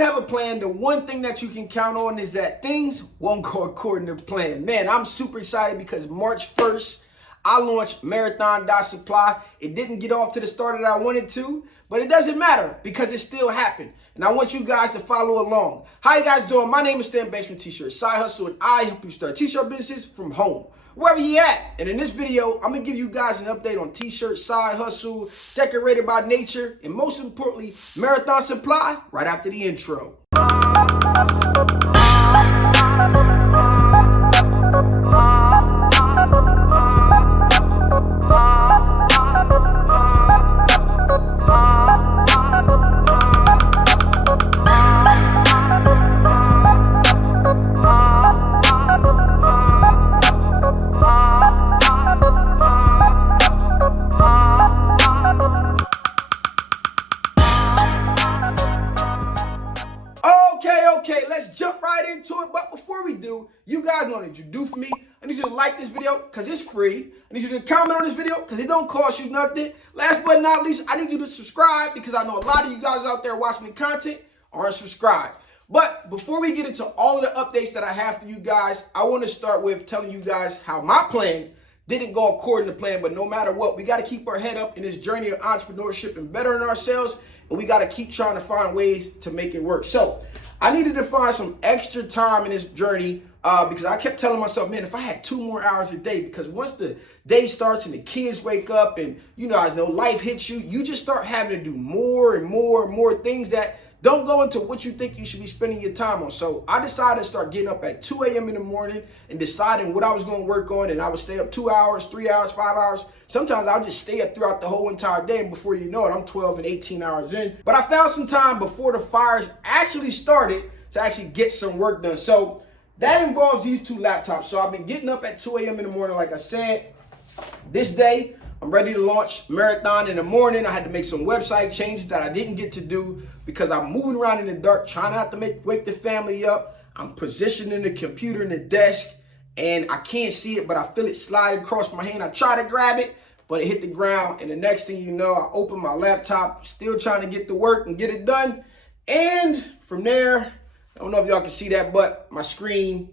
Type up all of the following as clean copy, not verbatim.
have a plan, the one thing that you can count on is that things won't go according to plan. Man, I'm super excited because March 1st, I launched Marathon.supply. It didn't get off to the start that I wanted to, but it doesn't matter because it still happened. And I want you guys to follow along. How you guys doing? My name is Stan Banks from TShirt Side Hustle, and I help you start t-shirt businesses from home, wherever you at. And in this video, I'm gonna give you guys an update on T-Shirt Side Hustle, Decorator By Nature, and most importantly, Marathon Supply right after the intro. Okay, let's jump right into it. But before we do, you guys know what you do for me. I need you to like this video because it's free. I need you to comment on this video because it don't cost you nothing. Last but not least, I need you to subscribe because I know a lot of you guys out there watching the content aren't subscribed. But before we get into all of the updates that I have for you guys, I want to start with telling you guys how my plan didn't go according to plan. But no matter what, we got to keep our head up in this journey of entrepreneurship and bettering ourselves. And we got to keep trying to find ways to make it work. So I needed to find some extra time in this journey because I kept telling myself, man, if I had 2 more hours a day, because once the day starts and the kids wake up and you guys know life hits you, you just start having to do more and more and more things that don't go into what you think you should be spending your time on. So I decided to start getting up at 2 a.m. in the morning and deciding what I was going to work on. And I would stay up 2 hours, 3 hours, 5 hours. Sometimes I'll just stay up throughout the whole entire day. And before you know it, I'm 12 and 18 hours in. But I found some time before the fires actually started to actually get some work done. So that involves these 2 laptops. So I've been getting up at 2 a.m. in the morning, like I said. This day, I'm ready to launch Marathon in the morning. I had to make some website changes that I didn't get to do because I'm moving around in the dark, trying not to wake the family up. I'm positioning the computer in the desk, and I can't see it, but I feel it slide across my hand. I try to grab it, but it hit the ground, and the next thing you know, I open my laptop, still trying to get to work and get it done. And from there, I don't know if y'all can see that, but my screen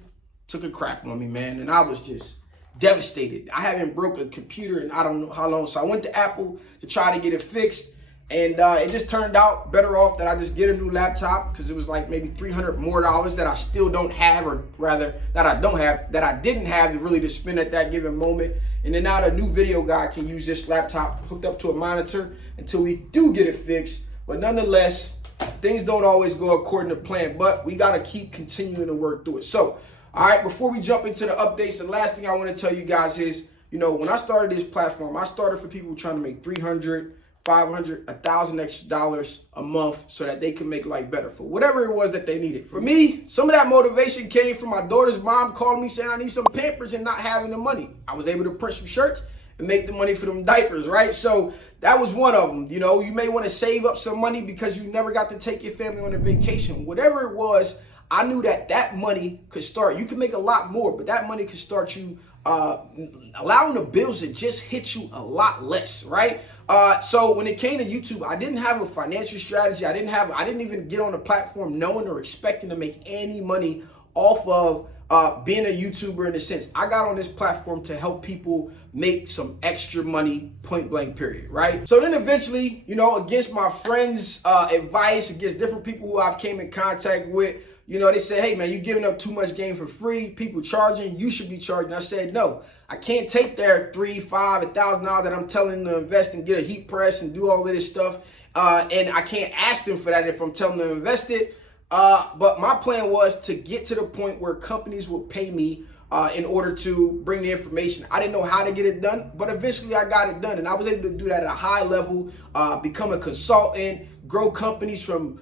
took a crap on me, man, and I was just devastated. I haven't broke a computer in I don't know how long, so I went to Apple to try to get it fixed, and it just turned out better off that I just get a new laptop because it was like maybe $300 more that I still don't have, or rather that I didn't have to really to spend at that given moment. And then now the new video guy can use this laptop hooked up to a monitor until we do get it fixed. But nonetheless, things don't always go according to plan, but we got to keep continuing to work through it. So all right, before we jump into the updates, the last thing I want to tell you guys is, when I started this platform, I started for people trying to make $300, $500, $1,000 extra dollars a month so that they can make life better for whatever it was that they needed. For me, some of that motivation came from my daughter's mom calling me saying I need some Pampers and not having the money. I was able to print some shirts and make the money for them diapers, right? So that was one of them. You may want to save up some money because you never got to take your family on a vacation. Whatever it was, I knew that money could start. You can make a lot more, but that money could start you allowing the bills to just hit you a lot less, right? So when it came to YouTube, I didn't have a financial strategy. I didn't even get on the platform knowing or expecting to make any money off of being a YouTuber in a sense. I got on this platform to help people make some extra money, point blank period, right? So then eventually, against my friends' advice, against different people who I've came in contact with, they said, hey, man, you're giving up too much game for free. People charging, you should be charging. I said, no, I can't take their $3,000, $5,000, $1,000 that I'm telling them to invest and get a heat press and do all of this stuff. And I can't ask them for that if I'm telling them to invest it. But my plan was to get to the point where companies would pay me in order to bring the information. I didn't know how to get it done, but eventually I got it done. And I was able to do that at a high level, become a consultant, grow companies from,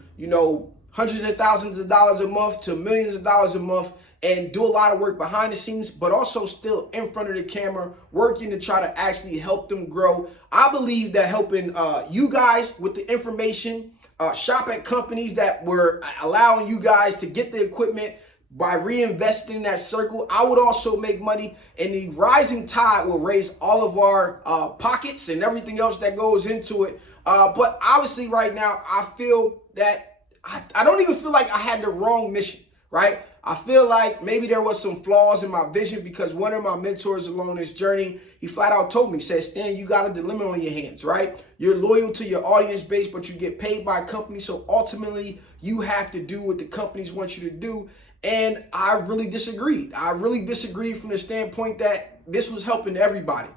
hundreds of thousands of dollars a month to millions of dollars a month, and do a lot of work behind the scenes, but also still in front of the camera, working to try to actually help them grow. I believe that helping you guys with the information, shop at companies that were allowing you guys to get the equipment by reinvesting in that circle, I would also make money, and the rising tide will raise all of our pockets and everything else that goes into it. But obviously right now, I feel that I don't even feel like I had the wrong mission, right? I feel like maybe there was some flaws in my vision because one of my mentors along this journey, he flat out told me, said, Stan, you got a dilemma on your hands, right? You're loyal to your audience base, but you get paid by companies. So ultimately, you have to do what the companies want you to do. And I really disagreed. I really disagreed from the standpoint that this was helping everybody.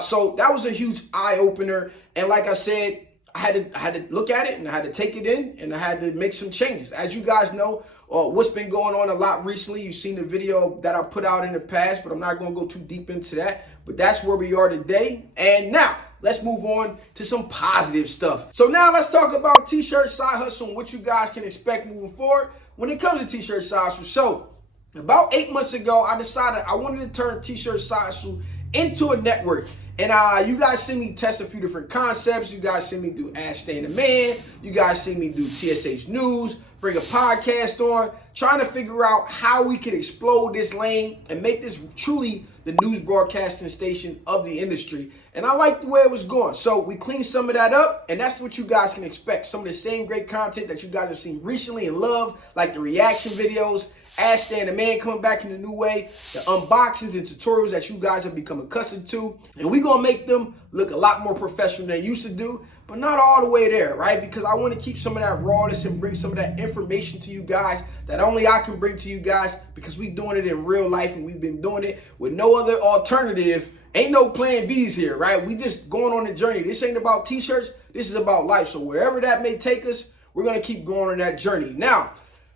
So that was a huge eye opener. And like I said, I had to look at it and I had to take it in and I had to make some changes. As you guys know, what's been going on a lot recently, you've seen the video that I put out in the past, but I'm not going to go too deep into that. But that's where we are today. And now let's move on to some positive stuff. So now let's talk about T-shirt side hustle and what you guys can expect moving forward when it comes to T-shirt side hustle. So about 8 months ago, I decided I wanted to turn T-shirt side hustle into a network. And you guys see me test a few different concepts. You guys see me do Ask Stan the Man. You guys see me do TSH News, bring a podcast on, trying to figure out how we can explode this lane and make this truly the news broadcasting station of the industry. And I like the way it was going. So we cleaned some of that up, and that's what you guys can expect. Some of the same great content that you guys have seen recently and love, like the reaction videos, Ask Stan the Man coming back in a new way, the unboxings and tutorials that you guys have become accustomed to. And we're going to make them look a lot more professional than they used to do, but not all the way there, right? Because I want to keep some of that rawness and bring some of that information to you guys that only I can bring to you guys because we're doing it in real life and we've been doing it with no other alternative. Ain't no plan B's here, right? We just going on the journey. This ain't about T-shirts. This is about life. So wherever that may take us, we're going to keep going on that journey. Now,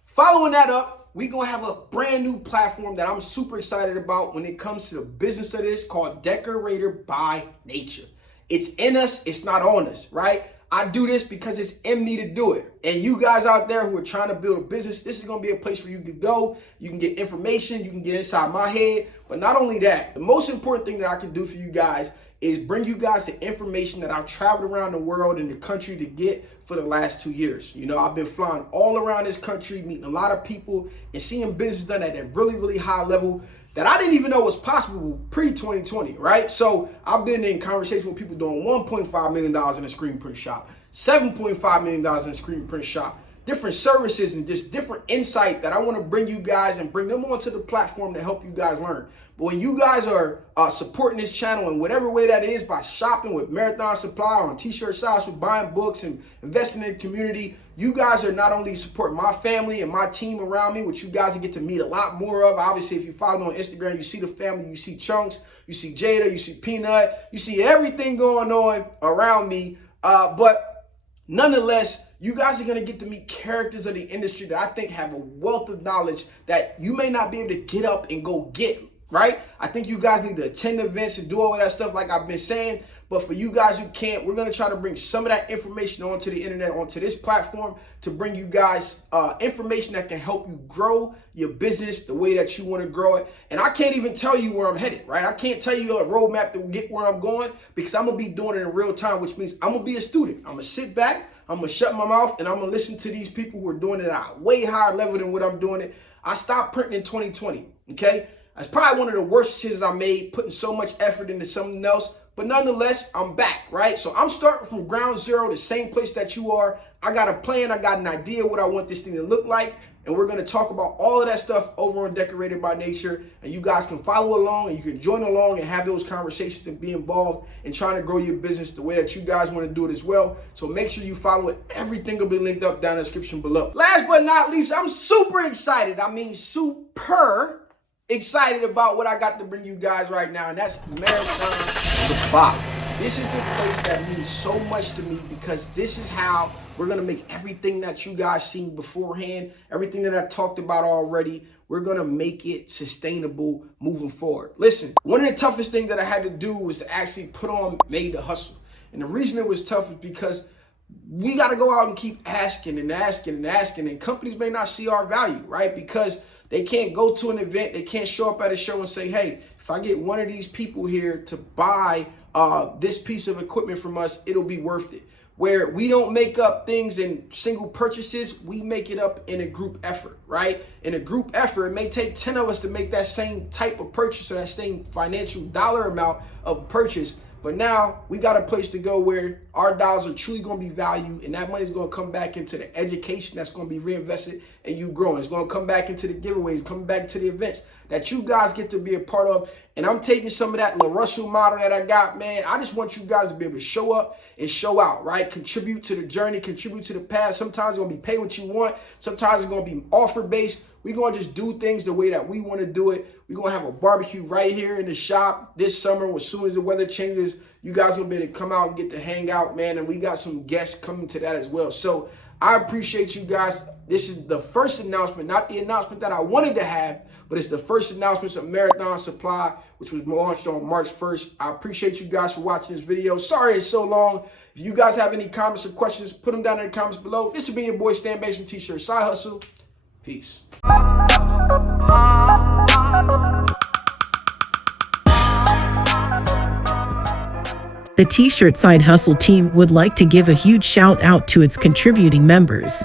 following that up, we're going to have a brand new platform that I'm super excited about when it comes to the business of this called Decorator By Nature. It's in us. It's not on us, right? I do this because it's in me to do it. And you guys out there who are trying to build a business, this is going to be a place where you can go. You can get information. You can get inside my head. But not only that, the most important thing that I can do for you guys is bring you guys the information that I've traveled around the world and the country to get for the last 2 years. You know, I've been flying all around this country, meeting a lot of people and seeing business done at a really, really high level that I didn't even know was possible pre-2020, right? So I've been in conversation with people doing $1.5 million in a screen print shop, $7.5 million in a screen print shop, different services and just different insight that I want to bring you guys and bring them onto the platform to help you guys learn. But when you guys are supporting this channel in whatever way that is, by shopping with Marathon Supply on T-shirt sites, with buying books and investing in the community, you guys are not only supporting my family and my team around me, which you guys get to meet a lot more of. Obviously, if you follow me on Instagram, you see the family, you see Chunks, you see Jada, you see Peanut, you see everything going on around me. But nonetheless, you guys are going to get to meet characters of the industry that I think have a wealth of knowledge that you may not be able to get up and go get, right? I think you guys need to attend events and do all of that stuff like I've been saying. But for you guys who can't, we're going to try to bring some of that information onto the internet, onto this platform to bring you guys information that can help you grow your business the way that you want to grow it. And I can't even tell you where I'm headed, right? I can't tell you a roadmap to get where I'm going because I'm going to be doing it in real time, which means I'm going to be a student. I'm going to sit back, I'm going to shut my mouth, and I'm going to listen to these people who are doing it at a way higher level than what I'm doing it. I stopped printing in 2020, okay? That's probably one of the worst decisions I made, putting so much effort into something else. But nonetheless, I'm back, right? So I'm starting from ground zero, the same place that you are. I got a plan. I got an idea what I want this thing to look like. And we're going to talk about all of that stuff over on Decorated by Nature. And you guys can follow along and you can join along and have those conversations and be involved in trying to grow your business the way that you guys want to do it as well. So make sure you follow it. Everything will be linked up down in the description below. Last but not least, I'm super excited. I mean, super excited about what I got to bring you guys right now, and that's Marathon Supply. This is a place that means so much to me because this is how we're going to make everything that you guys seen beforehand, everything that I talked about already, we're going to make it sustainable moving forward. Listen, one of the toughest things that I had to do was to actually put on Made to Hustle. And the reason it was tough is because we got to go out and keep asking and asking and asking, and companies may not see our value, right? Because they can't go to an event, they can't show up at a show and say, hey, if I get one of these people here to buy this piece of equipment from us, it'll be worth it. Where we don't make up things in single purchases, we make it up in a group effort, right? In a group effort, it may take 10 of us to make that same type of purchase or that same financial dollar amount of purchase. But now we got a place to go where our dollars are truly going to be valued, and that money is going to come back into the education that's going to be reinvested in you growing. It's going to come back into the giveaways, coming back to the events that you guys get to be a part of. And I'm taking some of that LaRussell model that I got, man. I just want you guys to be able to show up and show out, right? Contribute to the journey, contribute to the path. Sometimes it's going to be pay what you want. Sometimes it's going to be offer-based. We're going to just do things the way that we want to do it. We're going to have a barbecue right here in the shop this summer. As soon as the weather changes, you guys are going to be able to come out and get to hang out, man. And we got some guests coming to that as well. So I appreciate you guys. This is the first announcement, not the announcement that I wanted to have, but it's the first announcement of Marathon Supply, which was launched on March 1st. I appreciate you guys for watching this video. Sorry it's so long. If you guys have any comments or questions, put them down in the comments below. This has been your boy Stan Bates from T-Shirt Side Hustle. Peace. The T-Shirt Side Hustle team would like to give a huge shout out to its contributing members.